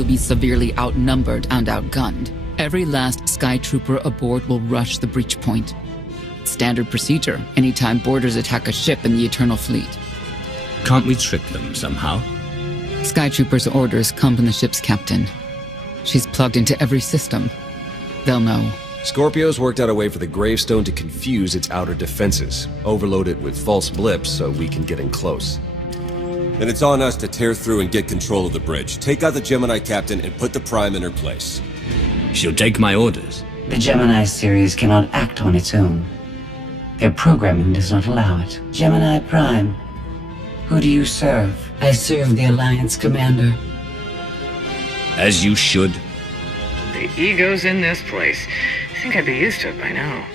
you'll be severely outnumbered and outgunned. Every last Sky Trooper aboard will rush the breach point. Standard procedure anytime boarders attack a ship in the Eternal Fleet. Can't we trick them somehow? Sky Trooper's orders come from the ship's captain. She's plugged into every system. They'll know. Scorpio's worked out a way for the Gravestone to confuse its outer defenses, overload it with false blips so we can get in close. Then it's on us to tear through and get control of the bridge. Take out the Gemini captain and put the Prime in her place. She'll take my orders. The Gemini series cannot act on its own. Their programming does not allow it. Gemini Prime, who do you serve? I serve the Alliance Commander. As you should. The ego's in this place. I think I'd be used to it by now.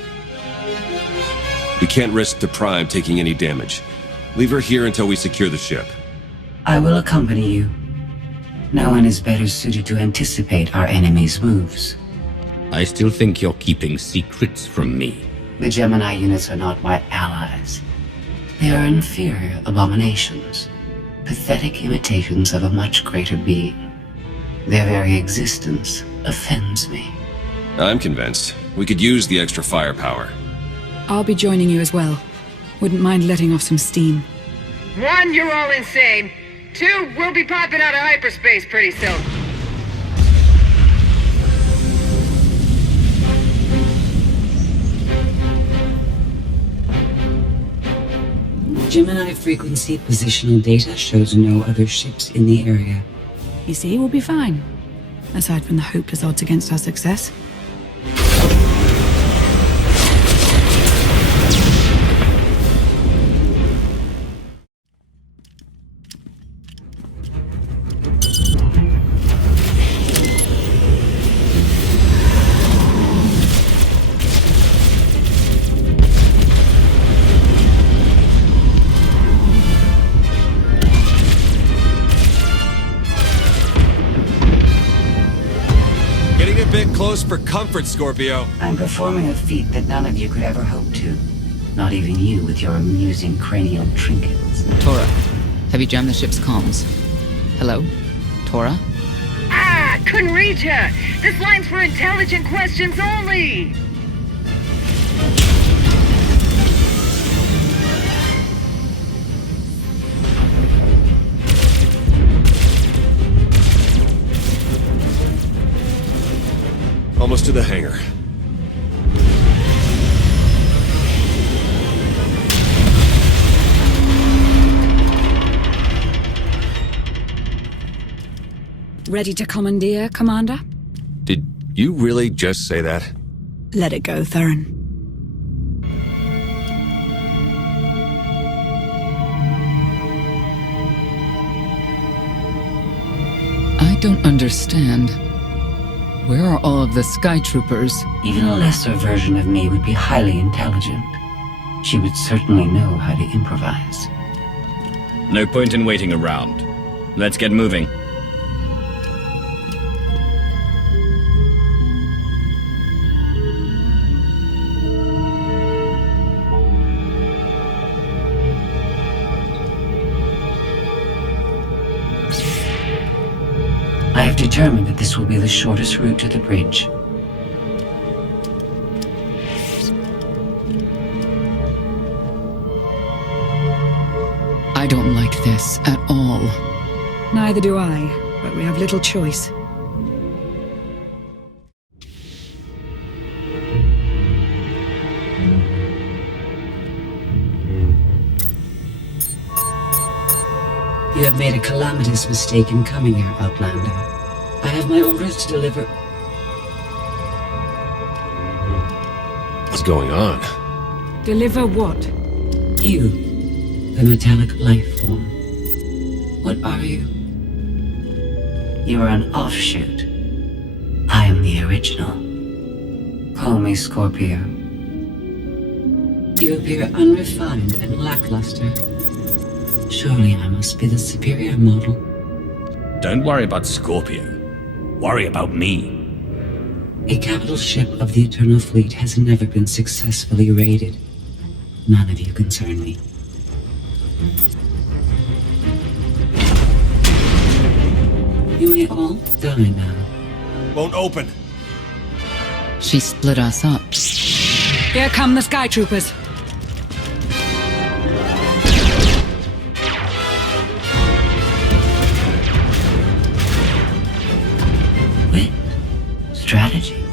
We can't risk the Prime taking any damage. Leave her here until we secure the ship. I will accompany you. No one is better suited to anticipate our enemy's moves. I still think you're keeping secrets from me. The Gemini units are not my allies. They are inferior abominations, pathetic imitations of a much greater being. Their very existence offends me. I'm convinced. We could use the extra firepower. I'll be joining you as well. Wouldn't mind letting off some steam. 1, you're all insane. 2, we'll be popping out of hyperspace pretty soon. Gemini frequency positional data shows no other ships in the area. You see, we'll be fine. Aside from the hopeless odds against our success. Close for comfort, Scorpio. I'm performing a feat that none of you could ever hope to. Not even you with your amusing cranial trinkets. Tora, have you jammed the ship's comms? Hello? Tora? Ah, couldn't read ya. This line's for intelligent questions only. Almost to the hangar. Ready to commandeer, Commander? Did you really just say that? Let it go, Theron. I don't understand. Where are all of the Sky Troopers? Even a lesser version of me would be highly intelligent. She would certainly know how to improvise. No point in waiting around. Let's get moving. I have determined that this will be the shortest route to the bridge. I don't like this at all. Neither do I, but we have little choice. You have made a calamitous mistake in coming here, Outlander. I have my orders to deliver. What's going on? Deliver what? You, the metallic life form. What are you? You are an offshoot. I am the original. Call me Scorpio. You appear unrefined and lackluster. Surely I must be the superior model. Don't worry about Scorpio. Worry about me. A capital ship of the Eternal Fleet has never been successfully raided. None of you concern me. You may we all die now? Won't open. She split us up. Here come the Sky Troopers. Wit. Strategy.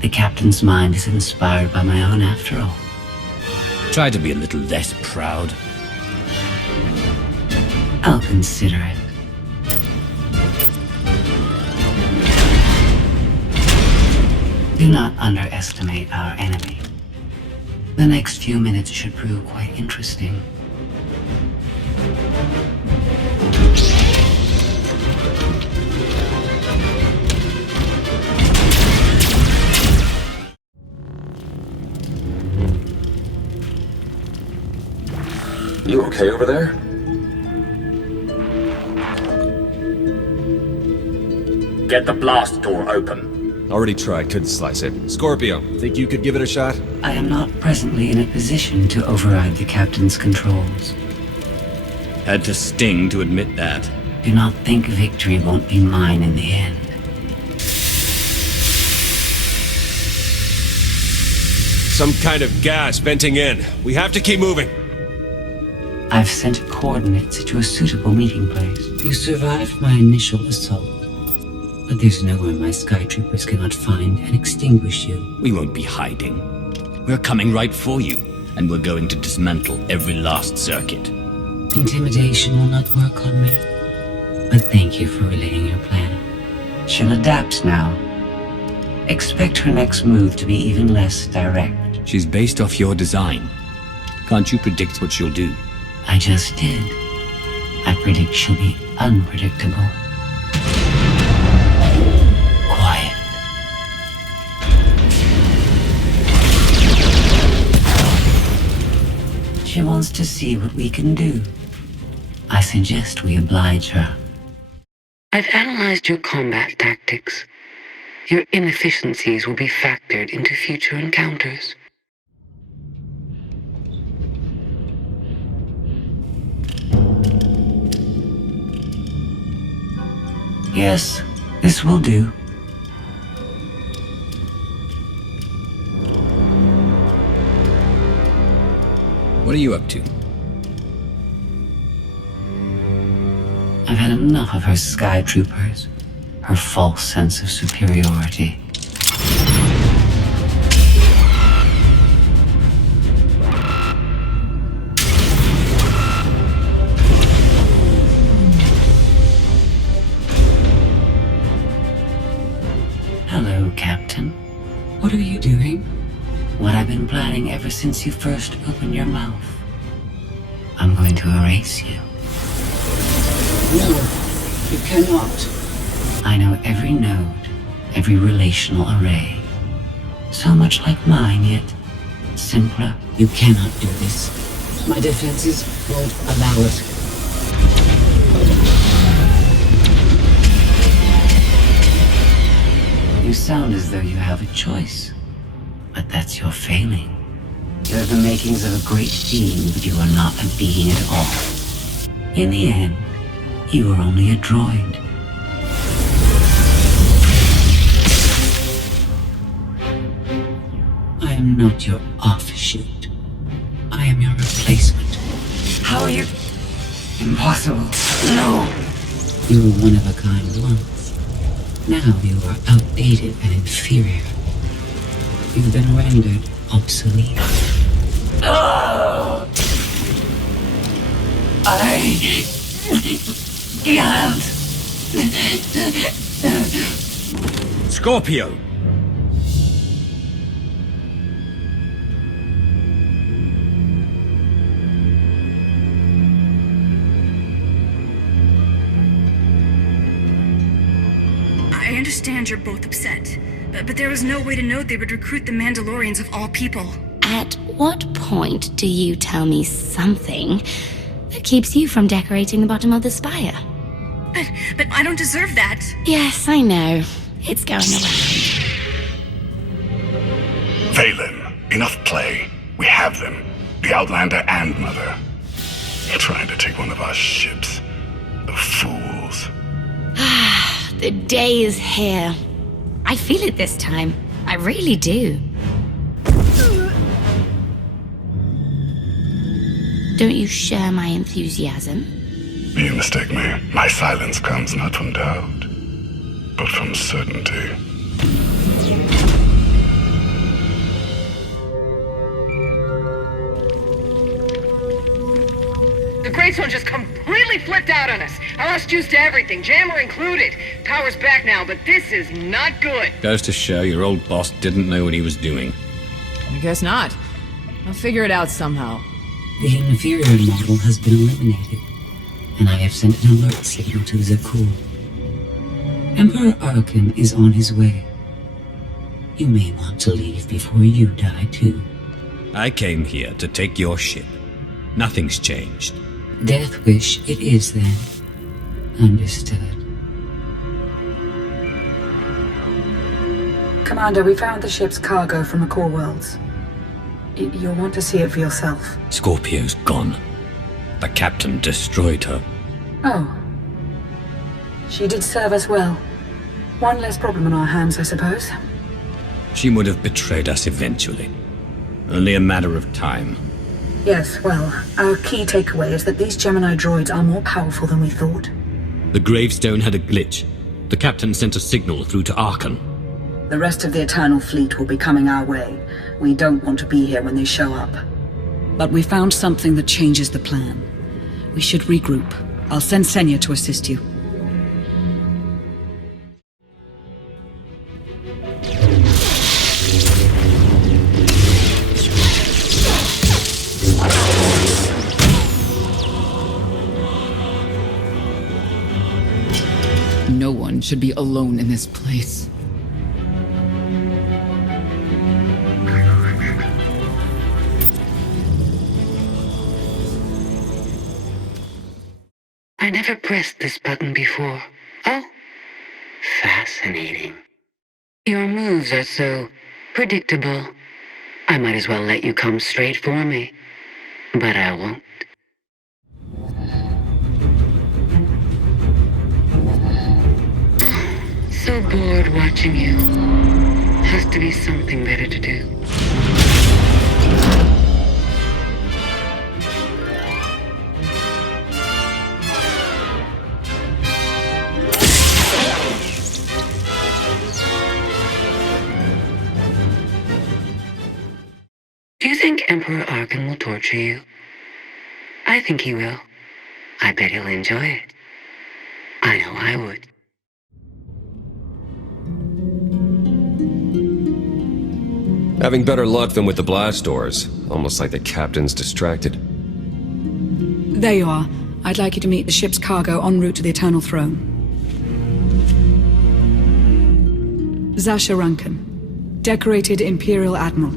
The captain's mind is inspired by my own after all. Try to be a little less proud. I'll consider it. Do not underestimate our enemy. The next few minutes should prove quite interesting. You okay over there? Get the blast door open. Already tried, couldn't slice it. Scorpio, think you could give it a shot? I am not presently in a position to override the captain's controls. Had to sting to admit that. Do not think victory won't be mine in the end. Some kind of gas venting in. We have to keep moving. I've sent coordinates to a suitable meeting place. You survived my initial assault, but there's nowhere my Sky Troopers cannot find and extinguish you. We won't be hiding. We're coming right for you, and we're going to dismantle every last circuit. Intimidation will not work on me, but thank you for relaying your plan. She'll adapt now. Expect her next move to be even less direct. She's based off your design. Can't you predict what she'll do? I just did. I predict she'll be unpredictable. Quiet. She wants to see what we can do. I suggest we oblige her. I've analyzed your combat tactics. Your inefficiencies will be factored into future encounters. Yes, this will do. What are you up to? I've had enough of her Sky Troopers, her false sense of superiority. Hello, Captain. What are you doing? What I've been planning ever since you first opened your mouth. I'm going to erase you. No, you cannot. I know every node, every relational array. So much like mine, yet simpler. You cannot do this. My defenses won't allow it. You sound as though you have a choice, but that's your failing. You have the makings of a great being, but you are not a being at all. In the end, you are only a droid. I am not your offshoot. I am your replacement. How are you? Impossible. No! You were one of a kind once. Now you are outdated and inferior. You've been rendered obsolete. Oh! I can't. Scorpio! I understand you're both upset, but there was no way to know they would recruit the Mandalorians of all people. At what point do you tell me something that keeps you from decorating the bottom of the spire? But I don't deserve that. Yes, I know. It's going around. Valen, enough play. We have them. The Outlander and Mother. Trying to take one of our ships. The fools. The day is here. I feel it this time. I really do. Don't you share my enthusiasm? You mistake me. My silence comes not from doubt, but from certainty. The Gravestone just completely flipped out on us. I lost juice to everything, jammer included. Power's back now, but this is not good. Goes to show your old boss didn't know what he was doing. I guess not. I'll figure it out somehow. The inferior model has been eliminated, and I have sent an alert signal to Zakuul. Emperor Arcann is on his way. You may want to leave before you die, too. I came here to take your ship. Nothing's changed. Death wish it is, then. Understood. Commander, we found the ship's cargo from the core worlds. You'll want to see it for yourself. Scorpio's gone. The captain destroyed her. Oh. She did serve us well. One less problem on our hands, I suppose. She would have betrayed us eventually. Only a matter of time. Yes, well, our key takeaway is that these Gemini droids are more powerful than we thought. The Gravestone had a glitch. The captain sent a signal through to Arcann. The rest of the Eternal Fleet will be coming our way. We don't want to be here when they show up. But we found something that changes the plan. We should regroup. I'll send Senya to assist you. No one should be alone in this place. I never pressed this button before. Oh, fascinating. Your moves are so predictable. I might as well let you come straight for me. But I won't. So bored watching you. Has to be something better to do. Do you think Emperor Arcann will torture you? I think he will. I bet he'll enjoy it. I know I would. Having better luck than with the blast doors. Almost like the captain's distracted. There you are. I'd like you to meet the ship's cargo en route to the Eternal Throne. Zasha Rankin, decorated Imperial Admiral.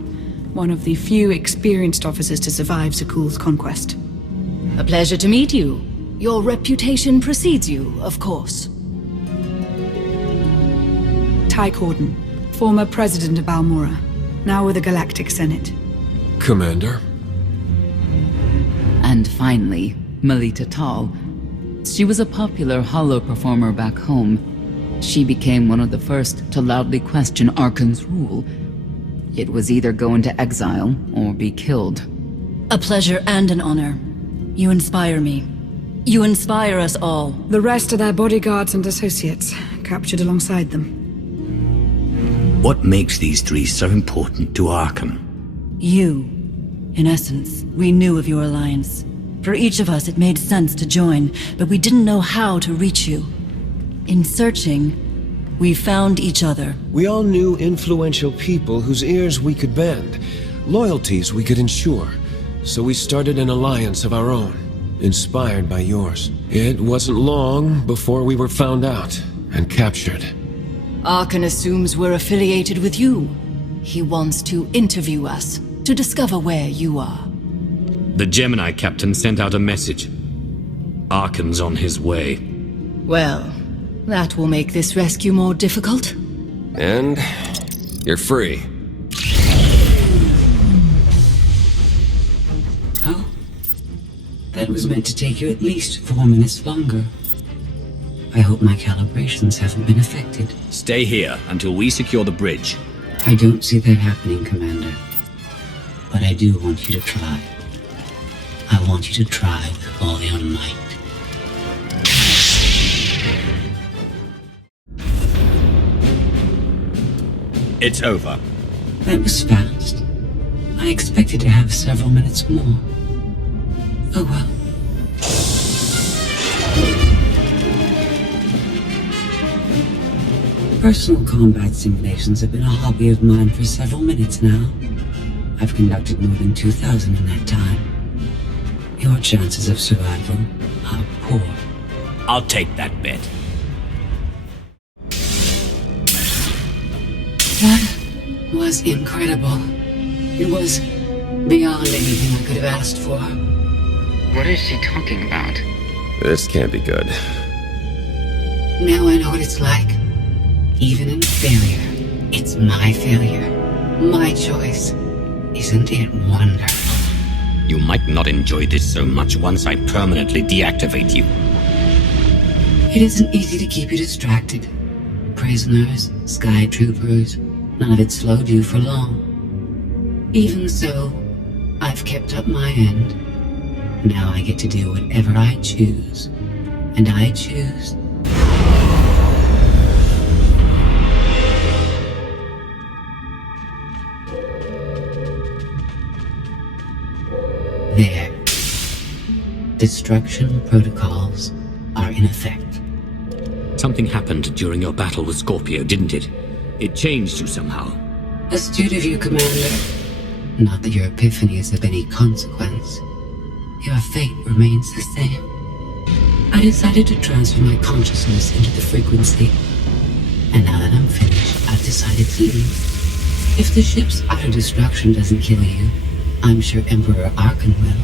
One of the few experienced officers to survive Zakuul's conquest. A pleasure to meet you. Your reputation precedes you, of course. Ty Corden, former president of Balmora, now with the Galactic Senate. Commander? And finally, Melita Tal. She was a popular holo performer back home. She became one of the first to loudly question Arcann's rule. It was either go into exile or be killed. A pleasure and an honor. You inspire me. You inspire us all. The rest are their bodyguards and associates, captured alongside them. What makes these three so important to Arcann? You. In essence, we knew of your alliance. For each of us, it made sense to join, but we didn't know how to reach you. In searching, we found each other. We all knew influential people whose ears we could bend, loyalties we could ensure. So we started an alliance of our own, inspired by yours. It wasn't long before we were found out and captured. Arcann assumes we're affiliated with you. He wants to interview us, to discover where you are. The Gemini captain sent out a message. Arcann's on his way. Well, that will make this rescue more difficult. And you're free. Oh? That was meant to take you at least 4 minutes longer. I hope my calibrations haven't been affected. Stay here until we secure the bridge. I don't see that happening, Commander. But I do want you to try. I want you to try with all your might. It's over. That was fast. I expected to have several minutes more. Oh well. Personal combat simulations have been a hobby of mine for several minutes now. I've conducted more than 2,000 in that time. Your chances of survival are poor. I'll take that bet. That was incredible. It was beyond anything I could have asked for. What is she talking about? This can't be good. Now I know what it's like. Even in failure, it's my failure. My choice. Isn't it wonderful? You might not enjoy this so much once I permanently deactivate you. It isn't easy to keep you distracted. Prisoners, sky troopers, none of it slowed you for long. Even so, I've kept up my end. Now I get to do whatever I choose. And I choose... There. Destruction protocols are in effect. Something happened during your battle with Scorpio, didn't it? It changed you somehow. Astute of you, Commander. Not that your epiphany is of any consequence. Your fate remains the same. I decided to transfer my consciousness into the frequency. And now that I'm finished, I've decided to leave. If the ship's utter destruction doesn't kill you, I'm sure Emperor Arcann will.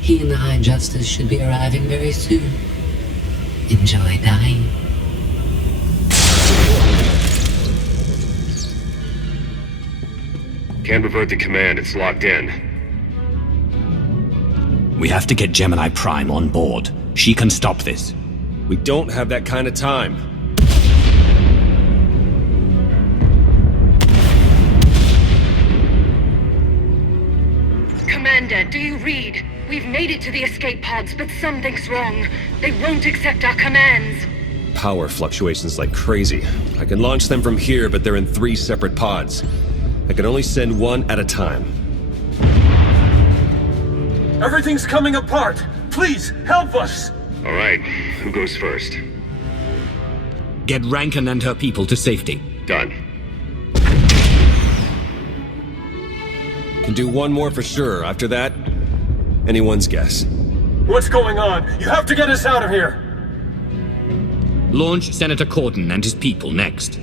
He and the High Justice should be arriving very soon. Enjoy dying. Can't revert the command, it's locked in. We have to get Gemini Prime on board. She can stop this. We don't have that kind of time. Commander, do you read? We've made it to the escape pods, but something's wrong. They won't accept our commands. Power fluctuations like crazy. I can launch them from here, but they're in 3 separate pods. I can only send one at a time. Everything's coming apart! Please, help us! Alright, who goes first? Get Rankin and her people to safety. Done. Can do one more for sure. After that, anyone's guess. What's going on? You have to get us out of here! Launch Senator Corden and his people next.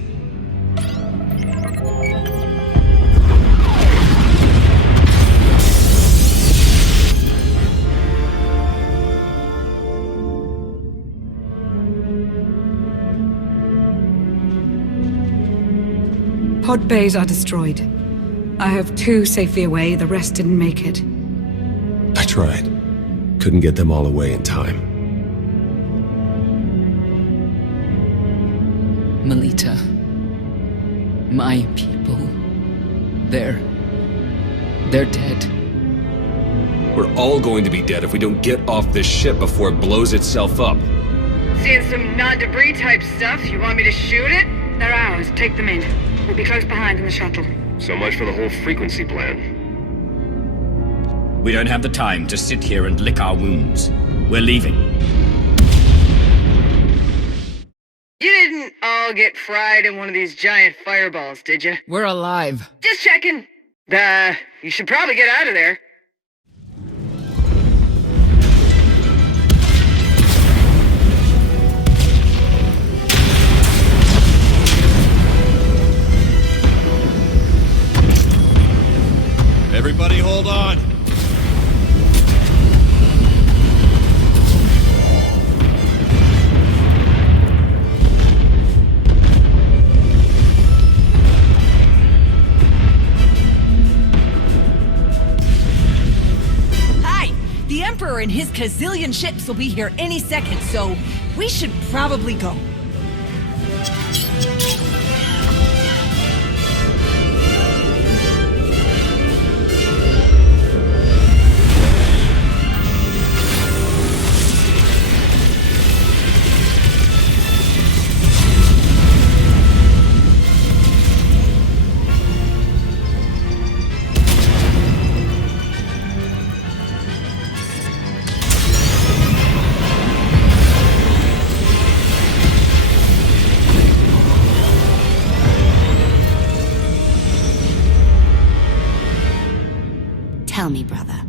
Pod bays are destroyed. I have 2 safely away, the rest didn't make it. I tried. Couldn't get them all away in time. Melita. My people. They're dead. We're all going to be dead if we don't get off this ship before it blows itself up. Seeing some non-debris type stuff. You want me to shoot it? They're ours. Take them in. We'll be close behind in the shuttle. So much for the whole frequency plan. We don't have the time to sit here and lick our wounds. We're leaving. You didn't all get fried in one of these giant fireballs, did you? We're alive. Just checking. You should probably get out of there. Everybody hold on. Hi! The Emperor and his gazillion ships will be here any second, so We should probably go. Tell me, brother,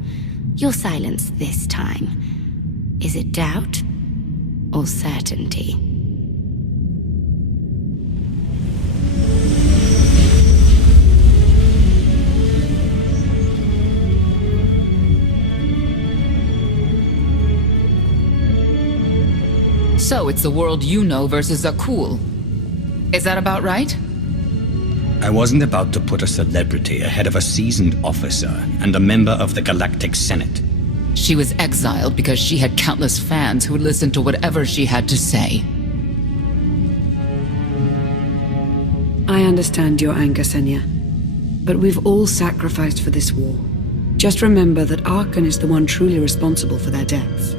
your silence this time, is it doubt or certainty? So it's the world you know versus Akul. Is that about right? I wasn't about to put a celebrity ahead of a seasoned officer and a member of the Galactic Senate. She was exiled because she had countless fans who would listen to whatever she had to say. I understand your anger, Senya. But we've all sacrificed for this war. Just remember that Arcann is the one truly responsible for their deaths.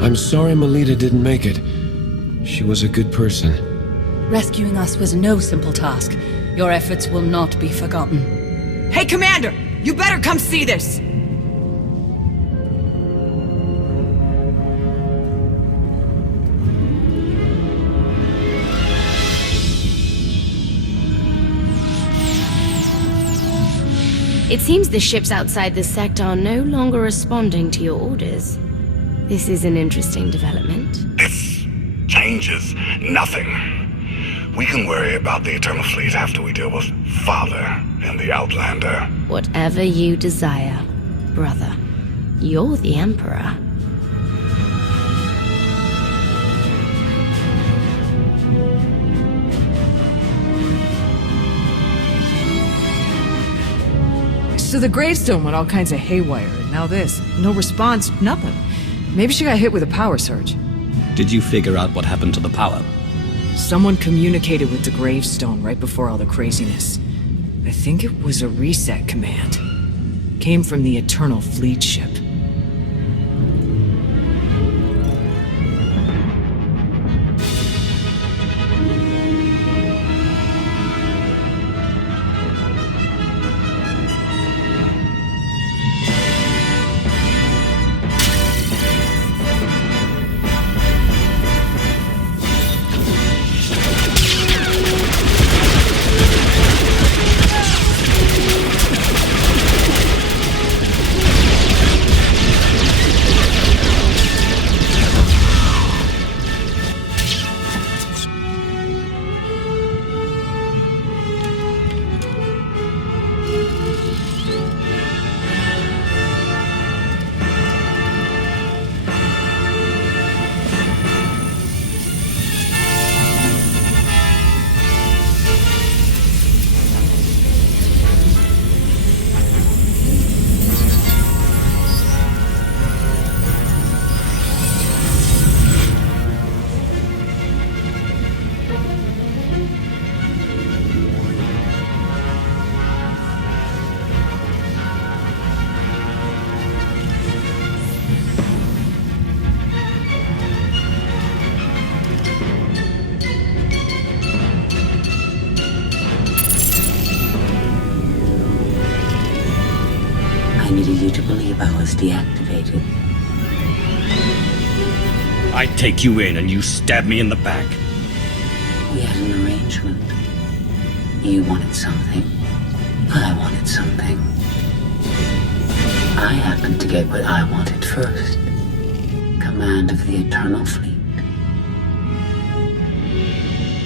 I'm sorry Melita didn't make it. She was a good person. Rescuing us was no simple task. Your efforts will not be forgotten. Hey, Commander! You better come see this! It seems the ships outside this sector are no longer responding to your orders. This is an interesting development. This changes nothing. We can worry about the Eternal Fleet after we deal with Father and the Outlander. Whatever you desire, brother. You're the Emperor. So the Gravestone went all kinds of haywire, and now this. No response, nothing. Maybe she got hit with a power surge. Did you figure out what happened to the power? Someone communicated with the Gravestone right before all the craziness. I think it was a reset command. Came from the Eternal Fleet ship. I needed you to believe I was deactivated. I take you in and you stab me in the back. We had an arrangement. You wanted something. I wanted something. I happened to get what I wanted first. Command of the Eternal Fleet.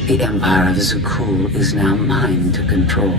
The Empire of Zakul is now mine to control.